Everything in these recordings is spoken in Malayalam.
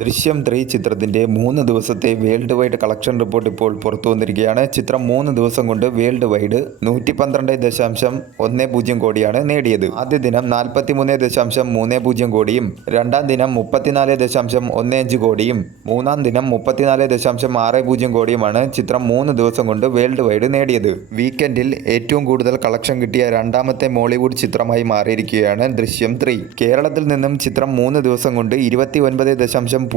ദൃശ്യം 3 ചിത്രത്തിൻ്റെ 3 ദിവസത്തെ വേൾഡ് വൈഡ് കളക്ഷൻ റിപ്പോർട്ട് ഇപ്പോൾ പുറത്തു വന്നിരിക്കുകയാണ്. ചിത്രം 3 ദിവസം കൊണ്ട് വേൾഡ് വൈഡ് 112.10 കോടിയാണ് നേടിയത്. ആദ്യ ദിനം 43.30 കോടിയും രണ്ടാം ദിനം 34.15 കോടിയും മൂന്നാം ദിനം 34.60 കോടിയുമാണ് ചിത്രം 3 ദിവസം കൊണ്ട് വേൾഡ് വൈഡ് നേടിയത്. വീക്കെൻഡിൽ ഏറ്റവും കൂടുതൽ കളക്ഷൻ കിട്ടിയ രണ്ടാമത്തെ മോളിവുഡ് ചിത്രമായി മാറിയിരിക്കുകയാണ് ദൃശ്യം 3. കേരളത്തിൽ നിന്നും ചിത്രം 3 ദിവസം കൊണ്ട് 29.07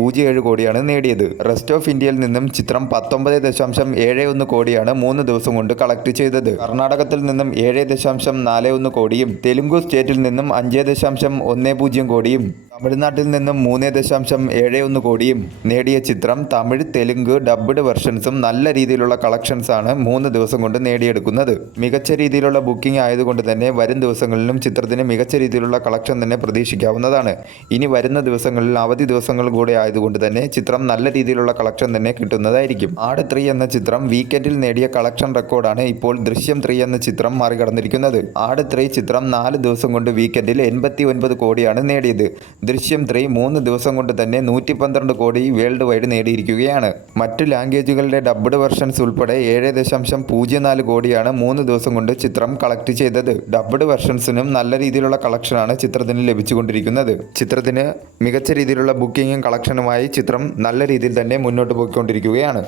കോടിയാണ് നേടിയത്. റെസ്റ്റ് ഓഫ് ഇന്ത്യയിൽ നിന്നും ചിത്രം 19.71 കോടിയാണ് 3 ദിവസം കൊണ്ട് കളക്ട് ചെയ്തത്. കർണാടകത്തിൽ നിന്നും 7.41 കോടിയും തെലുങ്കു സ്റ്റേറ്റിൽ നിന്നും 5.10 കോടിയും തമിഴ്നാട്ടിൽ നിന്നും 3.71 കോടിയും നേടിയ ചിത്രം തമിഴ് തെലുങ്ക് ഡബ്ഡ് വെർഷൻസും നല്ല രീതിയിലുള്ള കളക്ഷൻസാണ് 3 ദിവസം കൊണ്ട് നേടിയെടുക്കുന്നത്. മികച്ച രീതിയിലുള്ള ബുക്കിംഗ് ആയതുകൊണ്ട് തന്നെ വരും ദിവസങ്ങളിലും ചിത്രത്തിന് മികച്ച രീതിയിലുള്ള കളക്ഷൻ തന്നെ പ്രതീക്ഷിക്കാവുന്നതാണ്. ഇനി വരുന്ന ദിവസങ്ങളിൽ അവധി ദിവസങ്ങൾ കൂടെ ആയതുകൊണ്ട് തന്നെ ചിത്രം നല്ല രീതിയിലുള്ള കളക്ഷൻ തന്നെ കിട്ടുന്നതായിരിക്കും. ആട് 3 എന്ന ചിത്രം വീക്കെൻഡിൽ നേടിയ കളക്ഷൻ റെക്കോർഡാണ് ഇപ്പോൾ ദൃശ്യം 3 എന്ന ചിത്രം മറികടന്നിരിക്കുന്നത്. ആട് 3 ചിത്രം 4 ദിവസം കൊണ്ട് വീക്കെൻഡിൽ 89 കോടിയാണ് നേടിയത്. ദൃശ്യം 3 3 ദിവസം കൊണ്ട് തന്നെ 112 കോടി വേൾഡ് വൈഡ് നേടിയിരിക്കുകയാണ്. മറ്റു ലാംഗ്വേജുകളുടെ ഡബ്ഡ് വെർഷൻസ് ഉൾപ്പെടെ 7.04 കോടിയാണ് 3 ദിവസം കൊണ്ട് ചിത്രം കളക്ട് ചെയ്തത്. ഡബ്ഡ് വെർഷൻസിനും നല്ല രീതിയിലുള്ള കളക്ഷനാണ് ചിത്രത്തിന് ലഭിച്ചുകൊണ്ടിരിക്കുന്നത്. ചിത്രത്തിന് മികച്ച രീതിയിലുള്ള ബുക്കിങ്ങും കളക്ഷനുമായി ചിത്രം നല്ല രീതിയിൽ തന്നെ മുന്നോട്ട് പോയിക്കൊണ്ടിരിക്കുകയാണ്.